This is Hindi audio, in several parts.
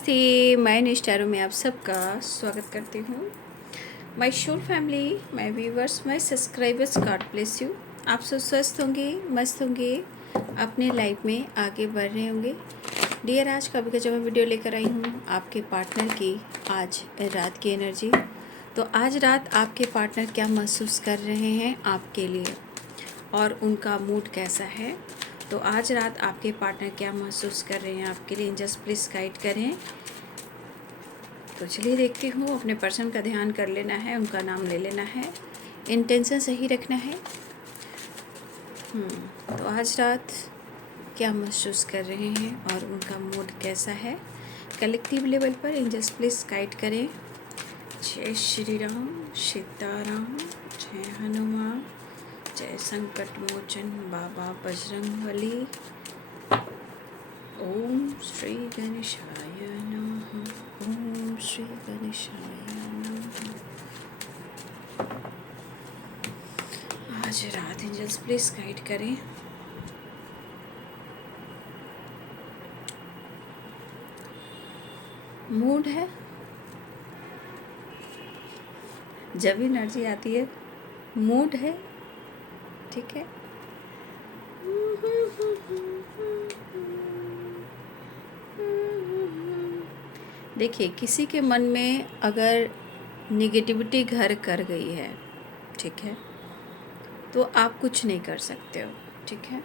नमस्ते, मैं निष्ठारों में आप सबका स्वागत करती हूँ। My whole family, my viewers, my subscribers, God bless you. आप सब स्वस्थ होंगे, मस्त होंगे, अपने लाइफ में आगे बढ़ रहे होंगे। डियर, आज का भी जब मैं वीडियो लेकर आई हूँ आपके पार्टनर की आज रात की एनर्जी। तो आज रात आपके पार्टनर क्या महसूस कर रहे हैं आपके लिए और उनका मूड कैसा है। तो आज रात आपके पार्टनर क्या महसूस कर रहे हैं आपके लिए, जस्ट प्लीज़ गाइड करें। तो चलिए देखती हूँ। अपने पर्सन का ध्यान कर लेना है, उनका नाम ले लेना है, इंटेंशन सही रखना है। तो आज रात क्या महसूस कर रहे हैं और उनका मूड कैसा है कलेक्टिव लेवल पर, जस्ट प्लीज़ गाइड करें। जय श्री राम, सीताराम, जय हनुमान, जय संकट मोचन बाबा बजरंगबली। ओम श्री गणेशाय नमः, ओम श्री गणेशाय नमः। आज रात एंजल्स प्लीज गाइड करें। मूड है, जब एनर्जी आती है मूड है, ठीक है। देखिए, किसी के मन में अगर निगेटिविटी घर कर गई है, ठीक है, तो आप कुछ नहीं कर सकते हो, ठीक है।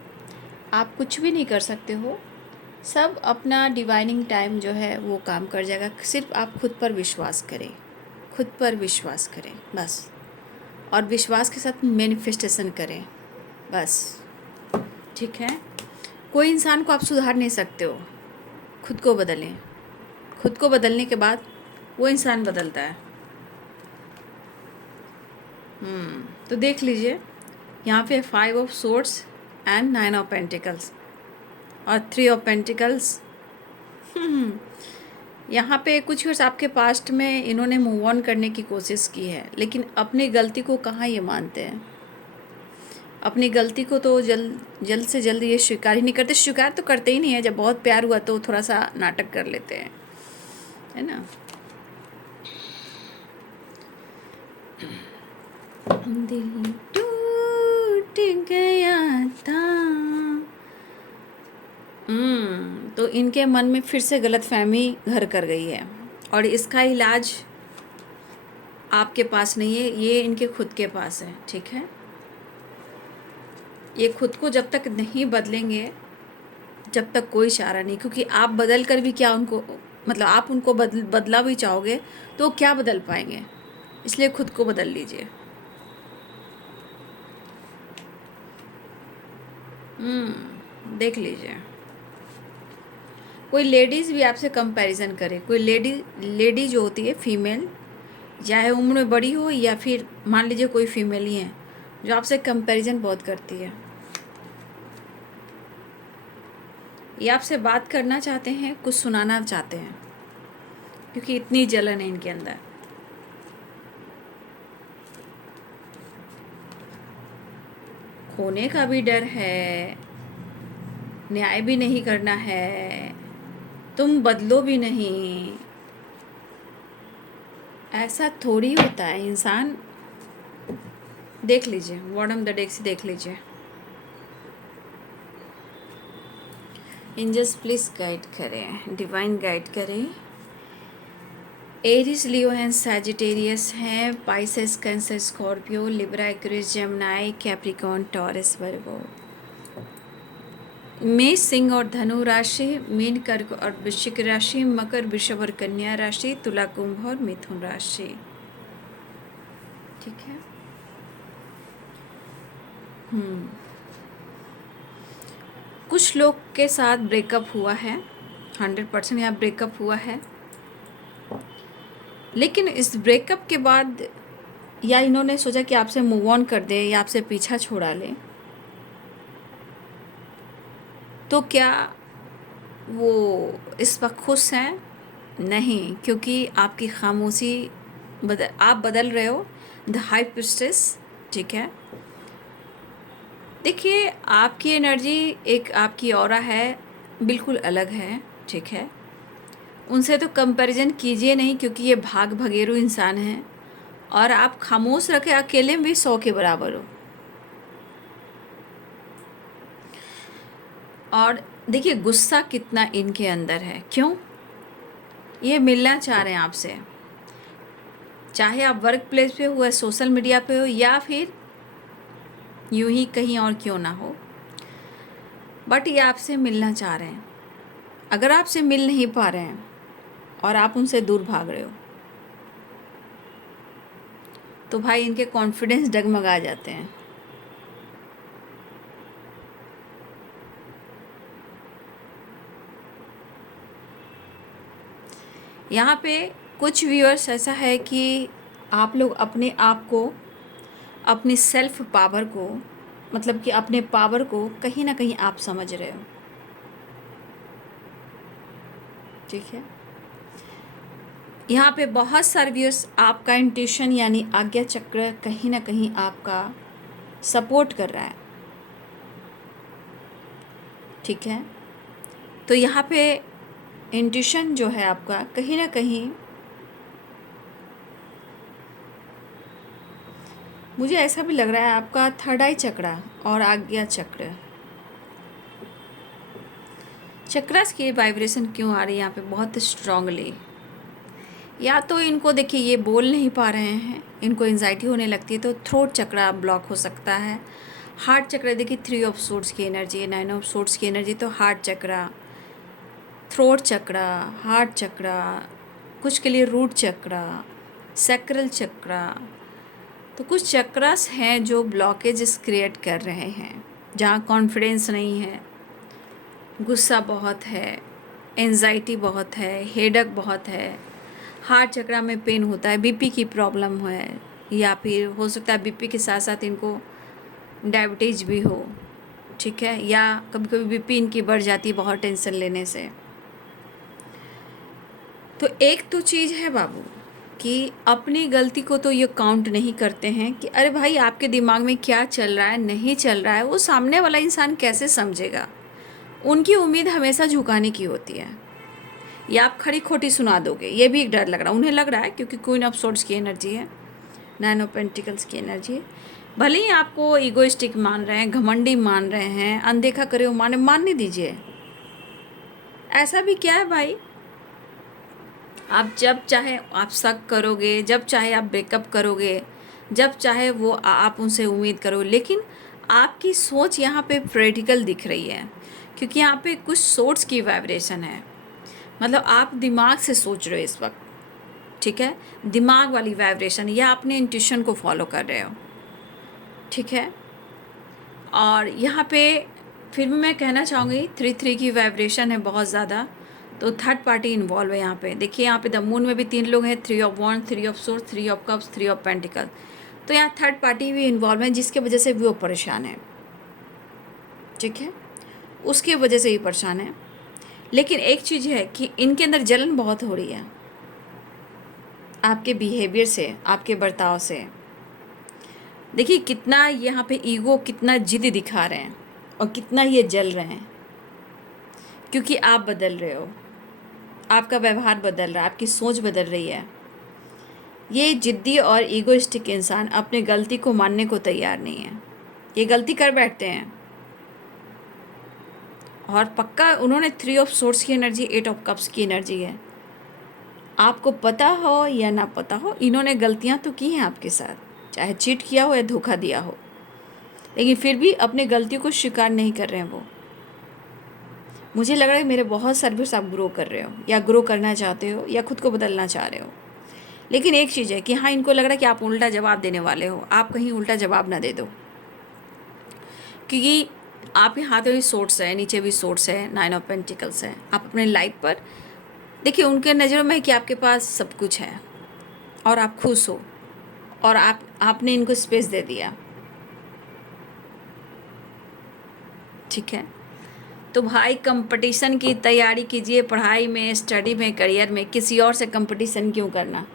आप कुछ भी नहीं कर सकते हो, सब अपना डिवाइनिंग टाइम जो है वो काम कर जाएगा। सिर्फ आप खुद पर विश्वास करें, खुद पर विश्वास करें बस, और विश्वास के साथ मैनिफेस्टेशन करें बस, ठीक है। कोई इंसान को आप सुधार नहीं सकते हो, खुद को बदलें। खुद को बदलने के बाद वो इंसान बदलता है। तो देख लीजिए, यहाँ पे 5 of swords and 9 of pentacles और 3 ऑफ पेंटिकल्स। यहाँ पे कुछ वर्ष आपके पास्ट में इन्होंने मूव ऑन करने की कोशिश की है, लेकिन अपनी गलती को कहाँ ये मानते हैं। अपनी गलती को तो जल्द से जल्द ये स्वीकार ही नहीं करते। स्वीकार तो करते ही नहीं है। जब बहुत प्यार हुआ तो थोड़ा सा नाटक कर लेते हैं, है ना। दिल टूट गया था। तो इनके मन में फिर से गलतफहमी घर कर गई है, और इसका इलाज आपके पास नहीं है, ये इनके खुद के पास है, ठीक है। ये खुद को जब तक नहीं बदलेंगे, जब तक कोई चारा नहीं, क्योंकि आप बदल कर भी क्या उनको, मतलब आप उनको बदला भी चाहोगे तो क्या बदल पाएंगे। इसलिए खुद को बदल लीजिए। देख लीजिए, कोई लेडीज़ भी आपसे कंपैरिजन करे, कोई लेडी जो होती है फीमेल, चाहे उम्र में बड़ी हो या फिर मान लीजिए कोई फीमेल ही है, जो आपसे कंपैरिजन बहुत करती है। ये आपसे बात करना चाहते हैं, कुछ सुनाना चाहते हैं, क्योंकि इतनी जलन है इनके अंदर। खोने का भी डर है, न्याय भी नहीं करना है, तुम बदलो भी नहीं। ऐसा थोड़ी होता है इंसान। देख लीजिए, बॉटम द डेक से देख लीजिए। एंजल्स प्लीज गाइड करें, डिवाइन गाइड करें। एरिस, लियो एंड सैजिटेरियस हैं, Pisces, Cancer, Scorpio, Libra, Aquarius, Gemini, Capricorn, Taurus, Virgo. मेष, सिंह और धनु राशि, मीन, कर्क और वृश्चिक राशि, मकर, वृषभ और कन्या राशि, तुला, कुंभ और मिथुन राशि, ठीक है। कुछ लोग के साथ ब्रेकअप हुआ है, 100% यहाँ ब्रेकअप हुआ है, लेकिन इस ब्रेकअप के बाद या इन्होंने सोचा कि आपसे मूव ऑन कर दे या आपसे पीछा छोड़ा ले, तो क्या वो इस वक्त खुश हैं? नहीं, क्योंकि आपकी खामोशी आप बदल रहे हो। द हाई प्रिस्टेस, ठीक है। देखिए, आपकी एनर्जी एक आपकी ऑरा है, बिल्कुल अलग है, ठीक है। उनसे तो कंपैरिजन कीजिए नहीं, क्योंकि ये भाग भगेरू इंसान हैं और आप खामोश रखे अकेले में भी 100 के बराबर हो। और देखिए गुस्सा कितना इनके अंदर है, क्यों? ये मिलना चाह रहे हैं आपसे, चाहे आप वर्क प्लेस पे हो या सोशल मीडिया पे हो या फिर यूं ही कहीं और क्यों ना हो, बट ये आपसे मिलना चाह रहे हैं। अगर आपसे मिल नहीं पा रहे हैं और आप उनसे दूर भाग रहे हो, तो भाई इनके कॉन्फिडेंस डगमगा जाते हैं। यहाँ पे कुछ व्यूअर्स ऐसा है कि आप लोग अपने आप को, अपनी सेल्फ पावर को, मतलब कि अपने पावर को कहीं ना कहीं आप समझ रहे हो, ठीक है। यहाँ पे बहुत सारे व्यूअर्स आपका इंट्यूशन यानी आज्ञा चक्र कहीं ना कहीं आपका सपोर्ट कर रहा है, ठीक है। तो यहाँ पे इंट्यूशन जो है आपका कहीं ना कहीं, मुझे ऐसा भी लग रहा है आपका थर्ड आई चक्र और आज्ञा चक्र, चक्रस की वाइब्रेशन क्यों आ रही है यहाँ पे बहुत स्ट्रांगली। या तो इनको देखिए ये बोल नहीं पा रहे हैं, इनको एंजाइटी होने लगती है, तो थ्रोट चक्र ब्लॉक हो सकता है। हार्ट चक्र देखिए 3 ऑफ सोर्ड्स की एनर्जी है, 9 ऑफ सोर्ड्स की एनर्जी, तो हार्ट चक्र, थ्रोट चक्र, हार्ट चक्र, कुछ के लिए रूट चक्र, सैक्रल चक्र, तो कुछ चक्रस हैं जो ब्लॉकेज क्रिएट कर रहे हैं, जहाँ कॉन्फिडेंस नहीं है, गुस्सा बहुत है, एंजाइटी बहुत है, हेडक बहुत है, हार्ट चक्र में पेन होता है, बीपी की प्रॉब्लम है, या फिर हो सकता है बीपी के साथ साथ इनको डायबिटीज भी हो, ठीक है, या कभी कभी बीपी इनकी बढ़ जाती है बहुत टेंशन लेने से। तो एक तो चीज़ है बाबू कि अपनी गलती को तो ये काउंट नहीं करते हैं कि अरे भाई आपके दिमाग में क्या चल रहा है, नहीं चल रहा है, वो सामने वाला इंसान कैसे समझेगा। उनकी उम्मीद हमेशा झुकाने की होती है, या आप खड़ी खोटी सुना दोगे, ये भी एक डर लग रहा है उन्हें, लग रहा है क्योंकि क्वीन ऑफ सोर्ड्स की एनर्जी है, 9 ऑफ पेंटिकल्स की एनर्जी है। भले ही आपको ईगोइस्टिक मान रहे हैं, घमंडी मान रहे हैं, अनदेखा करे हो मानने दीजिए, ऐसा भी क्या है भाई। आप जब चाहे आप शक करोगे, जब चाहे आप ब्रेकअप करोगे, जब चाहे वो आप उनसे उम्मीद करो, लेकिन आपकी सोच यहाँ पे प्रैक्टिकल दिख रही है, क्योंकि यहाँ पे कुछ सोर्स की वाइब्रेशन है, मतलब आप दिमाग से सोच रहे हो इस वक्त, ठीक है, दिमाग वाली वाइब्रेशन, या अपने इंट्यूशन को फॉलो कर रहे हो, ठीक है। और यहाँ पे फिर भी मैं कहना चाहूँगी 3 की वाइब्रेशन है बहुत ज़्यादा, तो थर्ड पार्टी इन्वॉल्व है यहाँ पे। देखिए यहाँ पे द मून में भी 3 लोग हैं, 3 of wand, 3 of swords, 3 of cups, 3 of pentacle, तो यहाँ थर्ड पार्टी भी इन्वॉल्व है, जिसके वजह से भी वो परेशान है, ठीक है, उसके वजह से ही परेशान है। लेकिन एक चीज़ है कि इनके अंदर जलन बहुत हो रही है आपके बिहेवियर से, आपके बर्ताव से। देखिए कितना यहाँ पे ईगो, कितना जिद दिखा रहे हैं और कितना ये जल रहे हैं, क्योंकि आप बदल रहे हो, आपका व्यवहार बदल रहा है, आपकी सोच बदल रही है। ये जिद्दी और ईगोइस्टिक इंसान अपनी गलती को मानने को तैयार नहीं है, ये गलती कर बैठते हैं, और पक्का उन्होंने 3 ऑफ सोर्स की एनर्जी, 8 ऑफ कप्स की एनर्जी है। आपको पता हो या ना पता हो, इन्होंने गलतियां तो की हैं आपके साथ, चाहे चीट किया हो या धोखा दिया हो, लेकिन फिर भी अपनी गलतियों को स्वीकार नहीं कर रहे हैं वो। मुझे लग रहा है मेरे बहुत सर्विस आप ग्रो कर रहे हो, या ग्रो करना चाहते हो, या खुद को बदलना चाह रहे हो। लेकिन एक चीज़ है कि हाँ, इनको लग रहा है कि आप उल्टा जवाब देने वाले हो, आप कहीं उल्टा जवाब ना दे दो, क्योंकि आपके हाथ में भी सोर्स है, नीचे भी सोर्स है, 9 ऑफ पेंटिकल्स है। आप अपने लाइफ पर देखिए, उनके नज़रों में है कि आपके पास सब कुछ है और आप खुश हो, और आपने इनको स्पेस दे दिया, ठीक है। तो भाई कंपटीशन की तैयारी कीजिए, पढ़ाई में, स्टडी में, करियर में, किसी और से कंपटीशन क्यों करना,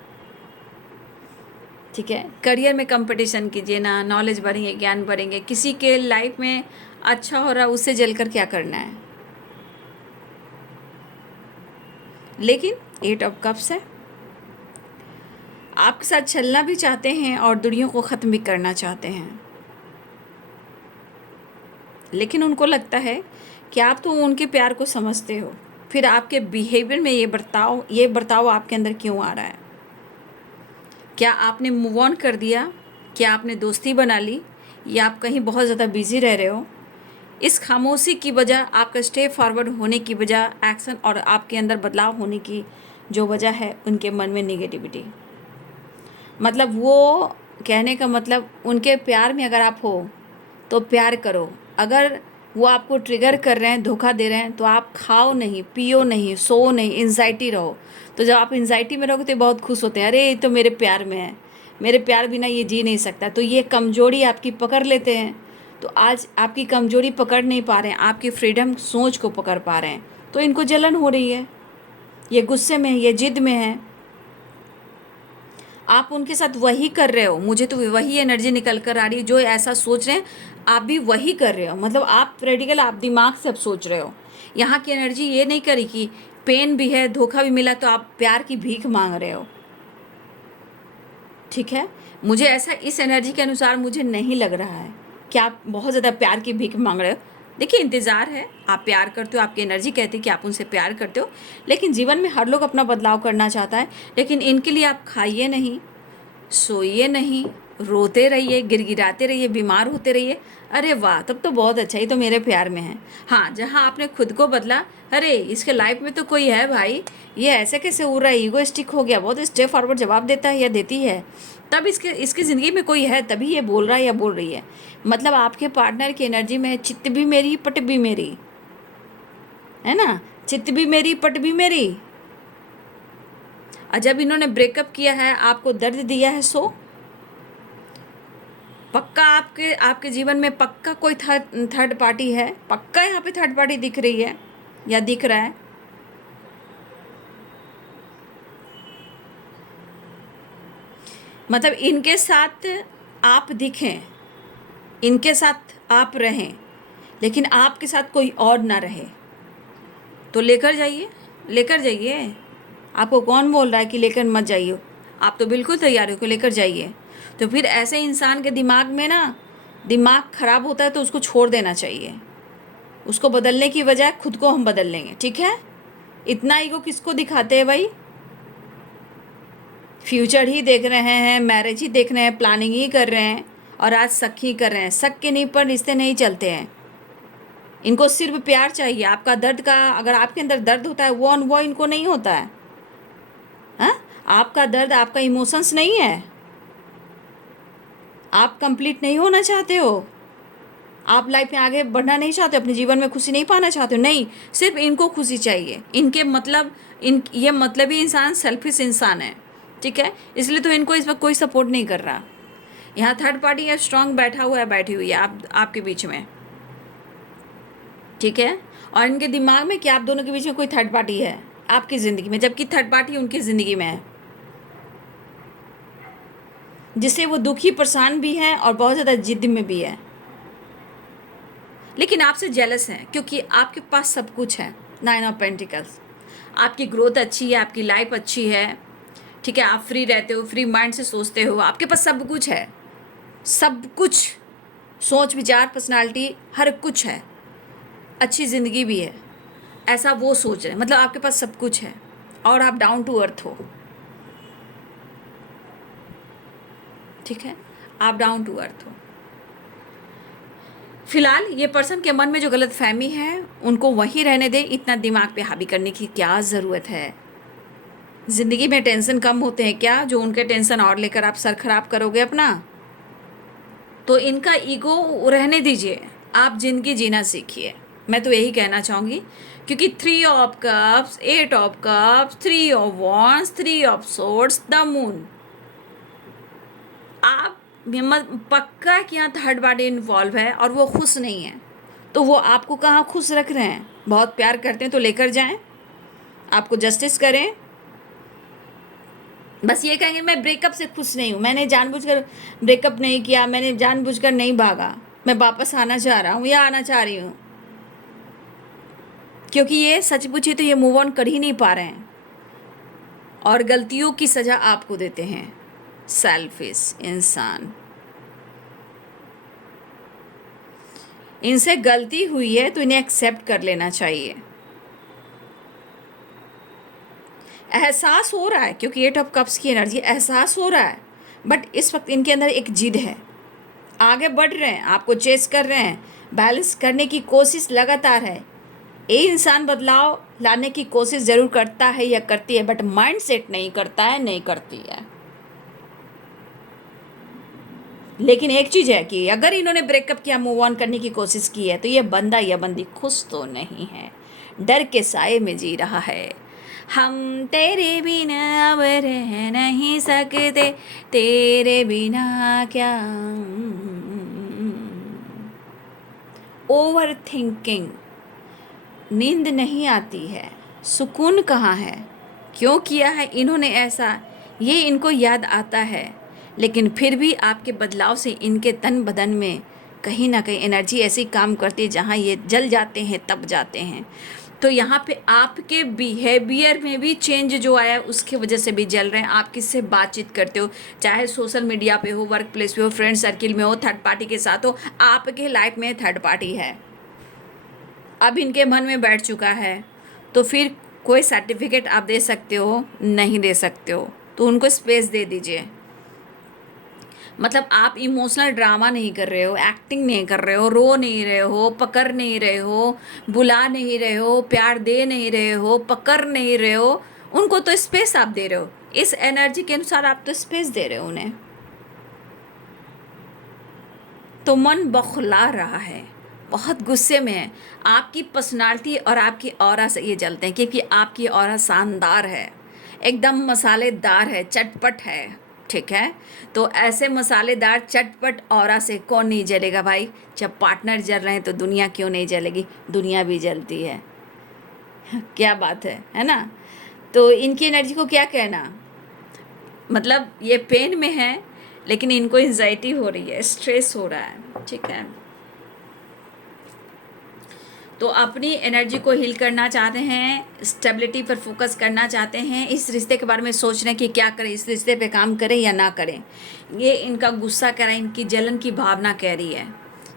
ठीक है। करियर में कंपटीशन कीजिए ना, नॉलेज बढ़ेंगे, ज्ञान बढ़ेंगे, किसी के लाइफ में अच्छा हो रहा है उससे जलकर क्या करना है। लेकिन 8 ऑफ कप्स है, आपके साथ चलना भी चाहते हैं और दूरियों को ख़त्म भी करना चाहते हैं, लेकिन उनको लगता है कि आप तो उनके प्यार को समझते हो, फिर आपके बिहेवियर में ये बर्ताव आपके अंदर क्यों आ रहा है? क्या आपने मूव ऑन कर दिया? क्या आपने दोस्ती बना ली? या आप कहीं बहुत ज़्यादा बिजी रह रहे हो? इस खामोशी की वजह, आपका स्टेप फॉरवर्ड होने की वजह, एक्शन और आपके अंदर बदलाव होने की जो वजह है, उनके मन में निगेटिविटी। मतलब वो कहने का मतलब, उनके प्यार में अगर आप हो तो प्यार करो, अगर वो आपको ट्रिगर कर रहे हैं, धोखा दे रहे हैं, तो आप खाओ नहीं, पियो नहीं, सो नहीं, एंजाइटी रहो। तो जब आप एंजाइटी में रहोगे तो बहुत खुश होते हैं, अरे ये तो मेरे प्यार में है, मेरे प्यार बिना ये जी नहीं सकता। तो ये कमजोरी आपकी पकड़ लेते हैं। तो आज आपकी कमजोरी पकड़ नहीं पा रहे हैं, आपकी फ्रीडम सोच को पकड़ पा रहे हैं, तो इनको जलन हो रही है, ये गुस्से में है, ये जिद में है। आप उनके साथ वही कर रहे हो, मुझे तो वही एनर्जी निकल कर आ रही है, जो ऐसा सोच रहे हैं आप भी वही कर रहे हो। मतलब आप प्रैक्टिकल, आप दिमाग से अब सोच रहे हो। यहाँ की एनर्जी ये नहीं करी कि पेन भी है, धोखा भी मिला, तो आप प्यार की भीख मांग रहे हो। ठीक है, मुझे ऐसा इस एनर्जी के अनुसार मुझे नहीं लग रहा है कि आप बहुत ज़्यादा प्यार की भीख मांग रहे हो। देखिए, इंतज़ार है, आप प्यार करते हो, आपकी एनर्जी कहती है कि आप उनसे प्यार करते हो, लेकिन जीवन में हर लोग अपना बदलाव करना चाहता है। लेकिन इनके लिए आप खाइए नहीं, सोइए नहीं, रोते रहिए, गिड़गिड़ाते रहिए, बीमार होते रहिए। अरे वाह, तब तो बहुत अच्छा, ये तो मेरे प्यार में है। हाँ, जहाँ आपने खुद को बदला, अरे इसके लाइफ में तो कोई है भाई, ये ऐसे कैसे हो रहा है, ईगोइस्टिक हो गया, बहुत स्टेप फॉरवर्ड जवाब देता है या देती है, तब इसकी ज़िंदगी में कोई है, तभी ये बोल रहा है या बोल रही है। मतलब आपके पार्टनर की एनर्जी में चित्त भी मेरी, पट भी मेरी, है ना, चित्त भी मेरी, पट भी मेरी। और जब इन्होंने ब्रेकअप किया है, आपको दर्द दिया है, सो पक्का आपके जीवन में पक्का कोई थर्ड पार्टी है, पक्का यहाँ पे थर्ड पार्टी दिख रही है या दिख रहा है। मतलब इनके साथ आप दिखें, इनके साथ आप रहें, लेकिन आपके साथ कोई और ना रहे, तो लेकर जाइए, लेकर जाइए। आपको कौन बोल रहा है कि लेकर मत जाइए? आप तो बिल्कुल तैयार हो कि लेकर जाइए। तो फिर ऐसे इंसान के दिमाग में ना, दिमाग खराब होता है तो उसको छोड़ देना चाहिए। उसको बदलने की बजाय खुद को हम बदल लेंगे, ठीक है? इतना ईगो किसको दिखाते हैं भाई? फ्यूचर ही देख रहे हैं, मैरिज ही देख रहे हैं, प्लानिंग ही कर रहे हैं, और आज शक ही कर रहे हैं। शक के नहीं पर रिश्ते नहीं चलते हैं। इनको सिर्फ प्यार चाहिए। आपका दर्द का, अगर आपके अंदर दर्द होता है, वो इनको नहीं होता है। हाँ, आपका दर्द आपका इमोशंस नहीं है। आप कंप्लीट नहीं होना चाहते हो, आप लाइफ में आगे बढ़ना नहीं चाहते, अपने जीवन में खुशी नहीं पाना चाहते हो, नहीं, सिर्फ इनको खुशी चाहिए। इनके मतलब, ये मतलबी इंसान सेल्फिश इंसान है, ठीक है? इसलिए तो इनको इस वक्त कोई सपोर्ट नहीं कर रहा। यहाँ थर्ड पार्टी या स्ट्रांग बैठा हुआ है, बैठी हुई है आपके बीच में, ठीक है? और इनके दिमाग में कि आप दोनों के बीच में कोई थर्ड पार्टी है आपकी ज़िंदगी में, जबकि थर्ड पार्टी उनकी ज़िंदगी में है, जिससे वो दुखी, परेशान भी हैं और बहुत ज़्यादा जिद में भी है। लेकिन आपसे जेलस हैं क्योंकि आपके पास सब कुछ है। 9 ऑफ पेंटिकल्स, आपकी ग्रोथ अच्छी है, आपकी लाइफ अच्छी है, ठीक है? आप फ्री रहते हो, फ्री माइंड से सोचते हो, आपके पास सब कुछ है, सब कुछ, सोच, विचार, पर्सनालिटी, हर कुछ है, अच्छी ज़िंदगी भी है, ऐसा वो सोच रहे हैं। मतलब आपके पास सब कुछ है और आप डाउन टू अर्थ हो, ठीक है? आप डाउन टू अर्थ हो। फिलहाल ये पर्सन के मन में जो गलत फहमी है, उनको वहीं रहने दें। इतना दिमाग पे हावी करने की क्या ज़रूरत है? ज़िंदगी में टेंशन कम होते हैं क्या, जो उनके टेंशन और लेकर आप सर खराब करोगे अपना? तो इनका ईगो रहने दीजिए, आप ज़िंदगी जीना सीखिए। मैं तो यही कहना चाहूँगी, क्योंकि 3 of cups, 8 of cups, 3 of wands, 3 of swords, the moon. आप पक्का है कि यहाँ थर्ड पार्टी इन्वॉल्व है और वो खुश नहीं है, तो वो आपको कहाँ खुश रख रहे हैं? बहुत प्यार करते हैं तो लेकर जाएं, आपको जस्टिस करें। बस ये कहेंगे मैं ब्रेकअप से खुश नहीं हूँ, मैंने जानबूझकर ब्रेकअप नहीं किया, मैंने जानबूझकर नहीं भागा, मैं वापस आना चाह रहा हूँ या आना चाह रही हूँ। क्योंकि ये सच पूछिए तो ये मूव ऑन कर ही नहीं पा रहे हैं। और गलतियों की सज़ा आपको देते हैं। सेल्फिश इंसान। इनसे गलती हुई है तो इन्हें एक्सेप्ट कर लेना चाहिए। एहसास हो रहा है, क्योंकि 8 ऑफ कप्स की एनर्जी, एहसास हो रहा है, बट इस वक्त इनके अंदर एक जिद है। आगे बढ़ रहे हैं, आपको चेस कर रहे हैं, बैलेंस करने की कोशिश लगातार है। ये इंसान बदलाव लाने की कोशिश ज़रूर करता है या करती है, बट माइंड सेट नहीं करता है, नहीं करती है। लेकिन एक चीज़ है कि अगर इन्होंने ब्रेकअप किया, मूव ऑन करने की कोशिश की है, तो ये बंदा या बंदी खुश तो नहीं है, डर के साए में जी रहा है। हम तेरे बिना अब रह नहीं सकते, तेरे बिना क्या। ओवर थिंकिंग, नींद नहीं आती है, सुकून कहाँ है, क्यों किया है इन्होंने ऐसा, ये इनको याद आता है। लेकिन फिर भी आपके बदलाव से इनके तन बदन में कहीं ना कहीं एनर्जी ऐसी काम करती है जहाँ ये जल जाते हैं, तप जाते हैं। तो यहाँ पे आपके बिहेवियर में भी चेंज जो आया है उसकी वजह से भी जल रहे हैं। आप किससे बातचीत करते हो, चाहे सोशल मीडिया पे हो, वर्क प्लेस पे हो, फ्रेंड सर्किल में हो, थर्ड पार्टी के साथ हो, आपके लाइफ में थर्ड पार्टी है, अब इनके मन में बैठ चुका है। तो फिर कोई सर्टिफिकेट आप दे सकते हो, नहीं दे सकते हो, तो उनको स्पेस दे दीजिए। मतलब आप इमोशनल ड्रामा नहीं कर रहे हो, एक्टिंग नहीं कर रहे हो, रो नहीं रहे हो, पकड़ नहीं रहे हो, बुला नहीं रहे हो, प्यार दे नहीं रहे हो, पकड़ नहीं रहे हो, उनको तो स्पेस आप दे रहे हो। इस एनर्जी के अनुसार आप तो स्पेस दे रहे हो उन्हें। तो मन बौखला रहा है, बहुत गुस्से में है। आपकी पर्सनालिटी और आपकी ऑरा से ये जलते हैं, क्योंकि आपकी ऑरा शानदार है, एकदम मसालेदार है, चटपट है, ठीक है। तो ऐसे मसालेदार चटपट ऑरा से कौन नहीं जलेगा भाई। जब पार्टनर जल रहे हैं तो दुनिया क्यों नहीं जलेगी, दुनिया भी जलती है। क्या बात है ना। तो इनकी एनर्जी को क्या कहना, मतलब ये पेन में है, लेकिन इनको एंजाइटी हो रही है, स्ट्रेस हो रहा है, ठीक है। तो अपनी एनर्जी को हील करना चाहते हैं, स्टेबिलिटी पर फोकस करना चाहते हैं, इस रिश्ते के बारे में सोच रहे हैं कि क्या करें, इस रिश्ते पे काम करें या ना करें। ये इनका गुस्सा कह रहा है, इनकी जलन की भावना कह रही है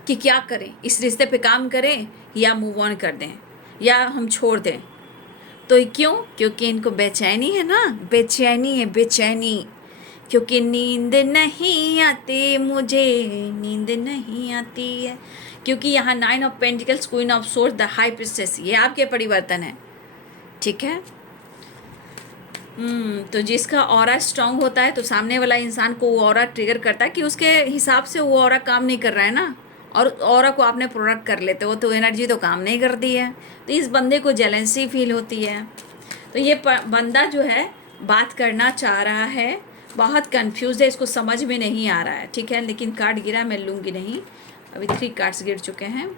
कि क्या करें, इस रिश्ते पे काम करें या मूव ऑन कर दें या हम छोड़ दें। तो क्यों, क्योंकि इनको बेचैनी है ना, बेचैनी है, बेचैनी, क्योंकि नींद नहीं आती मुझे, नींद नहीं आती है। क्योंकि यहाँ 9 of pentacles, queen of source, the high princess, ये आपके परिवर्तन है, ठीक है। तो जिसका ऑरा स्ट्रांग होता है तो सामने वाला इंसान को वो ऑरा ट्रिगर करता है कि उसके हिसाब से वो ऑरा काम नहीं कर रहा है ना, और ऑरा को आपने प्रोडक्ट कर लेते हो तो एनर्जी तो काम नहीं करती है। तो इस बंदे को जेलेंसी फील होती है। तो ये बंदा जो है बात करना चाह रहा है, बहुत कंफ्यूज है, इसको समझ में नहीं आ रहा है, ठीक है। लेकिन कार्ड गिरा, मैं लूँगी नहीं, अभी 3 कार्ड्स गिर चुके हैं।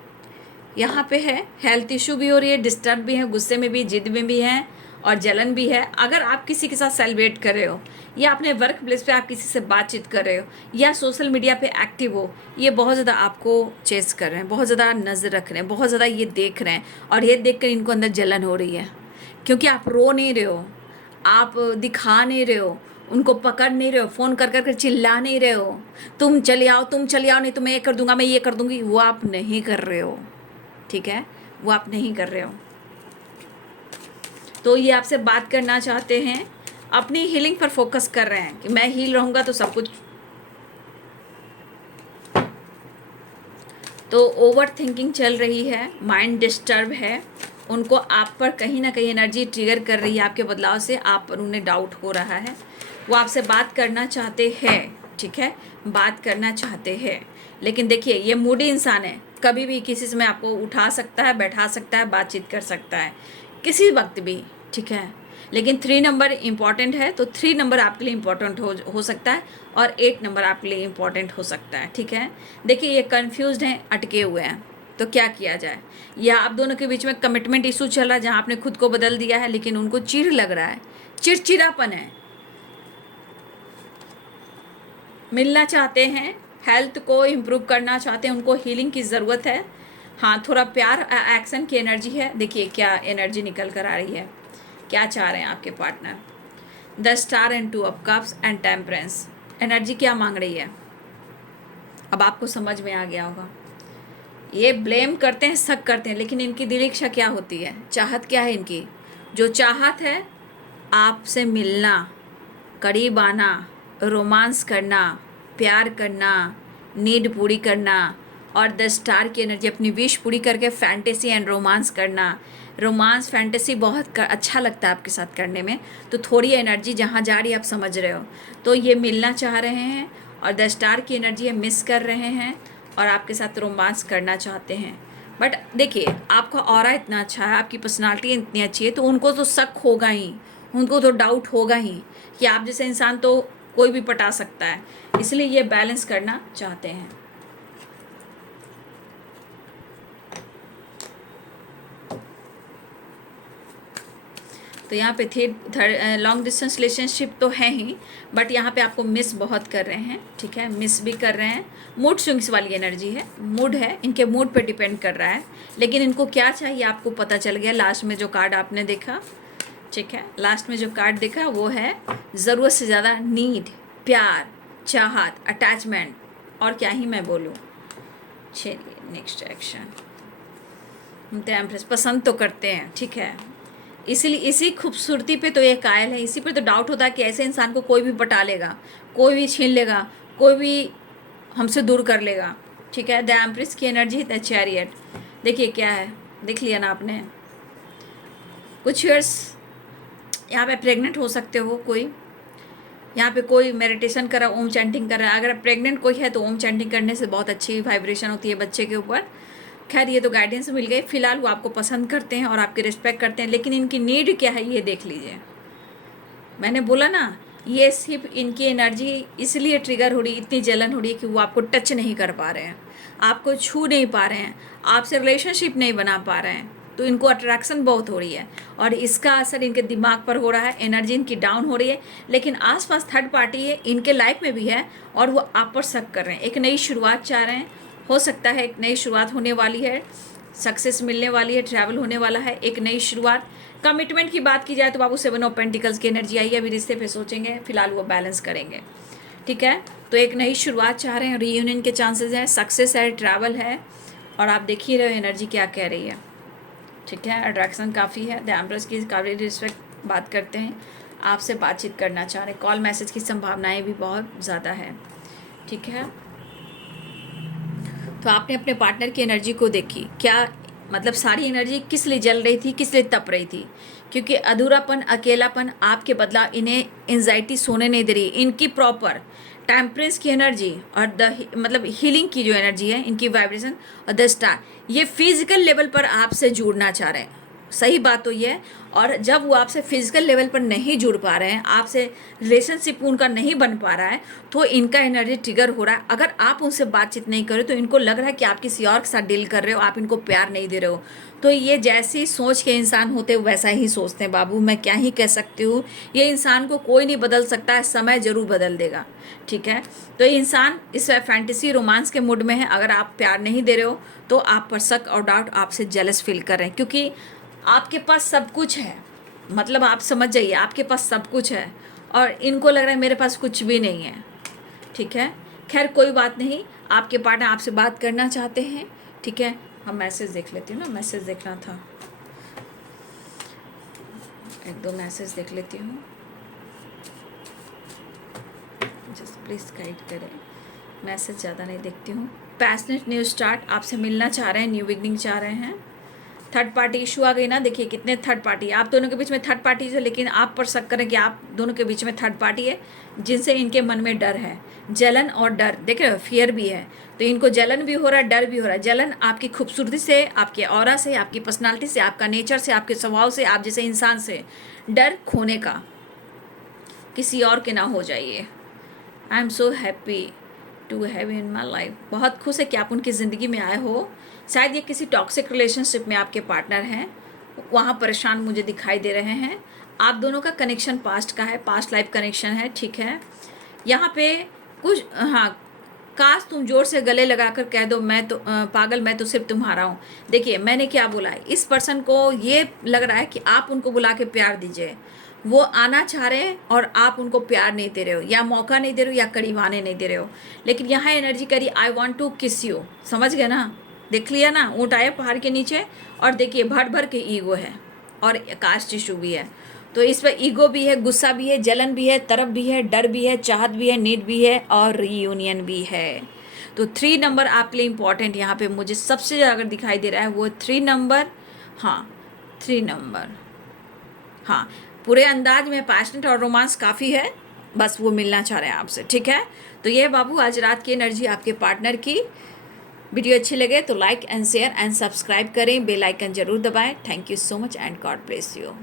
यहाँ पे है हेल्थ इशू भी हो रही है, डिस्टर्ब भी है, गुस्से में भी, जिद में भी है और जलन भी है। अगर आप किसी के साथ सेलिब्रेट कर रहे हो या अपने वर्क प्लेस पे आप किसी से बातचीत कर रहे हो या सोशल मीडिया पे एक्टिव हो, ये बहुत ज़्यादा आपको चेस कर रहे हैं, बहुत ज़्यादा नज़र रख रहे हैं, बहुत ज़्यादा ये देख रहे हैं, और ये देख कर इनको अंदर जलन हो रही है। क्योंकि आप रो नहीं रहे हो, आप दिखा नहीं रहे हो, उनको पकड़ नहीं रहे हो, फ़ोन कर कर चिल्ला नहीं रहे हो, तुम चले आओ, तुम चले आओ, नहीं तो मैं ये कर दूंगा, मैं ये कर दूंगी, वो आप नहीं कर रहे हो, ठीक है, वो आप नहीं कर रहे हो। तो ये आपसे बात करना चाहते हैं, अपनी हीलिंग पर फोकस कर रहे हैं कि मैं हील रहूँगा तो सब कुछ। तो ओवर थिंकिंग चल रही है, माइंड डिस्टर्ब है, उनको आप पर कहीं ना कहीं एनर्जी ट्रिगर कर रही है, आपके बदलाव से आप पर उन्हें डाउट हो रहा है। वो आपसे बात करना चाहते हैं, ठीक है, बात करना चाहते हैं। लेकिन देखिए ये मूडी इंसान है, कभी भी किसी से आपको उठा सकता है, बैठा सकता है, बातचीत कर सकता है किसी वक्त भी, ठीक है। लेकिन 3 नंबर इम्पॉर्टेंट है, तो 3 नंबर आपके लिए इम्पॉर्टेंट हो सकता है और 8 नंबर आपके लिए इम्पॉर्टेंट हो सकता है, ठीक है। देखिए ये कन्फ्यूज्ड हैं, अटके हुए हैं, तो क्या किया जाए। या आप दोनों के बीच में कमिटमेंट इशू चल रहा है जहाँ आपने खुद को बदल दिया है, लेकिन उनको चिढ़ लग रहा है, चिड़चिड़ापन है, मिलना चाहते हैं, हेल्थ को इम्प्रूव करना चाहते हैं, उनको हीलिंग की ज़रूरत है। हाँ, थोड़ा प्यार एक्शन की एनर्जी है। देखिए क्या एनर्जी निकल कर आ रही है, क्या चाह रहे हैं आपके partner. The star and two of cups and temperance. Energy क्या मांग रही है, अब आपको समझ में आ गया होगा। ये ब्लेम करते हैं, शक करते हैं, लेकिन इनकी दिली इच्छा क्या होती है, चाहत क्या है इनकी? जो चाहत है आपसे मिलना, करीब आना, रोमांस करना, प्यार करना, नीड पूरी करना, और द स्टार की एनर्जी अपनी विश पूरी करके फैंटेसी एंड रोमांस करना। रोमांस फैंटेसी बहुत अच्छा लगता है आपके साथ करने में, तो थोड़ी एनर्जी जहाँ जा रही है आप समझ रहे हो। तो ये मिलना चाह रहे हैं और द स्टार की एनर्जी है मिस कर रहे हैं और आपके साथ रोमांस करना चाहते हैं। बट देखिए आपका ऑरा इतना अच्छा है, आपकी पर्सनालिटी इतनी अच्छी है, तो उनको तो शक होगा ही, उनको तो डाउट होगा ही कि आप जैसे इंसान तो कोई भी पटा सकता है, इसलिए ये बैलेंस करना चाहते हैं। तो यहाँ पे थी लॉन्ग डिस्टेंस रिलेशनशिप तो है ही, बट यहाँ पे आपको मिस बहुत कर रहे हैं, ठीक है, मिस भी कर रहे हैं। मूड स्विंग्स वाली एनर्जी है, मूड है, इनके मूड पे डिपेंड कर रहा है, लेकिन इनको क्या चाहिए आपको पता चल गया लास्ट में जो कार्ड आपने देखा, ठीक है। लास्ट में जो कार्ड देखा वो है ज़रूरत से ज़्यादा नीड, प्यार, चाहत, अटैचमेंट, और क्या ही मैं बोलूँ। चलिए नेक्स्ट एक्शन, एम्प्रेस पसंद तो करते हैं, ठीक है, इसीलिए इसी खूबसूरती पे तो ये कायल है, इसी पर तो डाउट होता है कि ऐसे इंसान को कोई भी पटा लेगा, कोई भी छीन लेगा, कोई भी हमसे दूर कर लेगा, ठीक है। द एम्प्रेस की एनर्जी है द चैरियट। देखिए क्या है, देख लिया ना आपने। कुछ ईयर्स यहाँ पे प्रेग्नेंट हो सकते हो, कोई यहाँ पे कोई मेडिटेशन कर रहा है, ओम चैंटिंग कर रहा है। अगर प्रेग्नेंट कोई है तो ओम चैंटिंग करने से बहुत अच्छी वाइब्रेशन होती है बच्चे के ऊपर। खैर ये तो गाइडेंस मिल गई, फिलहाल वो आपको पसंद करते हैं और आपकी रिस्पेक्ट करते हैं, लेकिन इनकी नीड क्या है ये देख लीजिए। मैंने बोला ना, ये सिर्फ इनकी एनर्जी इसलिए ट्रिगर हो रही, इतनी जलन हो रही है कि वो आपको टच नहीं कर पा रहे हैं, आपको छू नहीं पा रहे हैं, आपसे रिलेशनशिप नहीं बना पा रहे हैं, तो इनको अट्रैक्शन बहुत हो रही है और इसका असर इनके दिमाग पर हो रहा है, एनर्जी इनकी डाउन हो रही है। लेकिन आसपास थर्ड पार्टी है, इनके लाइफ में भी है और वो आप पर शक कर रहे हैं, एक नई शुरुआत चाह रहे हैं। हो सकता है एक नई शुरुआत होने वाली है, सक्सेस मिलने वाली है, ट्रैवल होने वाला है, एक नई शुरुआत। कमिटमेंट की बात की जाए तो बाबू 7 ऑफ पेंटिकल्स की एनर्जी आई है, अभी रिश्ते पे सोचेंगे, फिलहाल वो बैलेंस करेंगे, ठीक है। तो एक नई शुरुआत चाह रहे हैं, रीयूनियन के चांसेस हैं, सक्सेस है, ट्रैवल है, और आप देख ही रहे हो एनर्जी क्या कह रही है, ठीक है। अट्रैक्शन काफ़ी है, द एम्प्रेस की काफ़ी रिस्पेक्ट बात करते हैं, आपसे बातचीत करना चाह रहे हैं, कॉल मैसेज की संभावनाएं भी बहुत ज़्यादा है, ठीक है। तो आपने अपने पार्टनर की एनर्जी को देखी, क्या मतलब सारी एनर्जी किस लिए जल रही थी, किस लिए तप रही थी? क्योंकि अधूरापन, अकेलापन आपके बदला इन्हें एंजाइटी सोने नहीं दे रही। इनकी प्रॉपर टेम्परेंस की एनर्जी और द मतलब हीलिंग की जो एनर्जी है, इनकी वाइब्रेशन और द स्टार, ये फिजिकल लेवल पर आपसे जुड़ना चाह रहे हैं। सही बात तो ये है, और जब वो आपसे फिजिकल लेवल पर नहीं जुड़ पा रहे हैं, आपसे रिलेशनशिप उनका नहीं बन पा रहा है, तो इनका एनर्जी ट्रिगर हो रहा है। अगर आप उनसे बातचीत नहीं कर रहे तो इनको लग रहा है कि आप किसी और के साथ डील कर रहे हो, आप इनको प्यार नहीं दे रहे हो। तो ये जैसी सोच के इंसान होते हैं वैसा ही सोचते हैं बाबू, मैं क्या ही कह सकती हूँ। ये इंसान को कोई नहीं बदल सकता है, समय ज़रूर बदल देगा, ठीक है। तो ये इंसान इस फैंटेसी रोमांस के मूड में है। अगर आप प्यार नहीं दे रहे हो तो आप पर शक और डाउट, आपसे जेलस फील कर रहे हैं, क्योंकि आपके पास सब कुछ है, मतलब आप समझ जाइए आपके पास सब कुछ है और इनको लग रहा है मेरे पास कुछ भी नहीं है, ठीक है। खैर कोई बात नहीं, आपके पार्टनर आपसे बात करना चाहते हैं, ठीक है। हम मैसेज देख लेती हूँ ना, मैसेज देखना था, एक दो मैसेज देख लेती हूँ, जस्ट प्लीज़ गाइड करें, मैसेज ज़्यादा नहीं देखती हूँ। पैशनेट न्यू स्टार्ट, आपसे मिलना चाह रहे हैं, न्यू बिगनिंग चाह रहे हैं। थर्ड पार्टी इशू आ गई ना, देखिए कितने थर्ड पार्टी, आप दोनों के बीच में थर्ड पार्टी है, लेकिन आप पर शक करें कि आप दोनों के बीच में थर्ड पार्टी है जिनसे इनके मन में डर है, जलन और डर, देख रहे हो, फियर भी है। तो इनको जलन भी हो रहा है, डर भी हो रहा है। जलन आपकी खूबसूरती से, आपके ऑरा से, आपकी पर्सनालिटी से, आपका नेचर से, आपके स्वभाव से, आप जैसे इंसान से। डर खोने का, किसी और के ना हो जाइए। I am so happy to have in my life, बहुत खुश है कि आप उनकी ज़िंदगी में आए हो। शायद ये किसी टॉक्सिक रिलेशनशिप में आपके पार्टनर हैं, वहाँ परेशान मुझे दिखाई दे रहे हैं। आप दोनों का कनेक्शन पास्ट का है, पास्ट लाइफ कनेक्शन है, ठीक है। यहाँ पे कुछ, हाँ, काश तुम जोर से गले लगाकर कह दो मैं तो पागल, मैं तो सिर्फ तुम्हारा हूँ। देखिए मैंने क्या बोला है, इस पर्सन को ये लग रहा है कि आप उनको बुला के प्यार दीजिए, वो आना चाह रहे हैं और आप उनको प्यार नहीं दे रहे हो, या मौका नहीं दे रहे हो, या कड़ीवाने नहीं दे रहे हो। लेकिन यहाँ एनर्जी करी आई वॉन्ट टू किस यू, समझ गए ना? देख लिया ना, ऊँट आए पहाड़ के नीचे और देखिए भर भर के ईगो है और कास्ट इशू भी है। तो इस पर ईगो भी है, गुस्सा भी है, जलन भी है, तरफ भी है, डर भी है, चाहत भी है, नीड भी है और रीयूनियन भी है। तो 3 नंबर आपके लिए इम्पॉर्टेंट यहाँ पे मुझे सबसे ज़्यादा अगर दिखाई दे रहा है वो 3 नंबर। हाँ 3 नंबर, हाँ पूरे अंदाज में पैशनेट और रोमांस काफ़ी है, बस वो मिलना चाह रहे हैं आपसे, ठीक है? तो ये बाबू आज रात की एनर्जी आपके पार्टनर की। वीडियो अच्छी लगे तो like and share and subscribe करें, बेल आइकन जरूर दबाएं। Thank you so much and God bless you.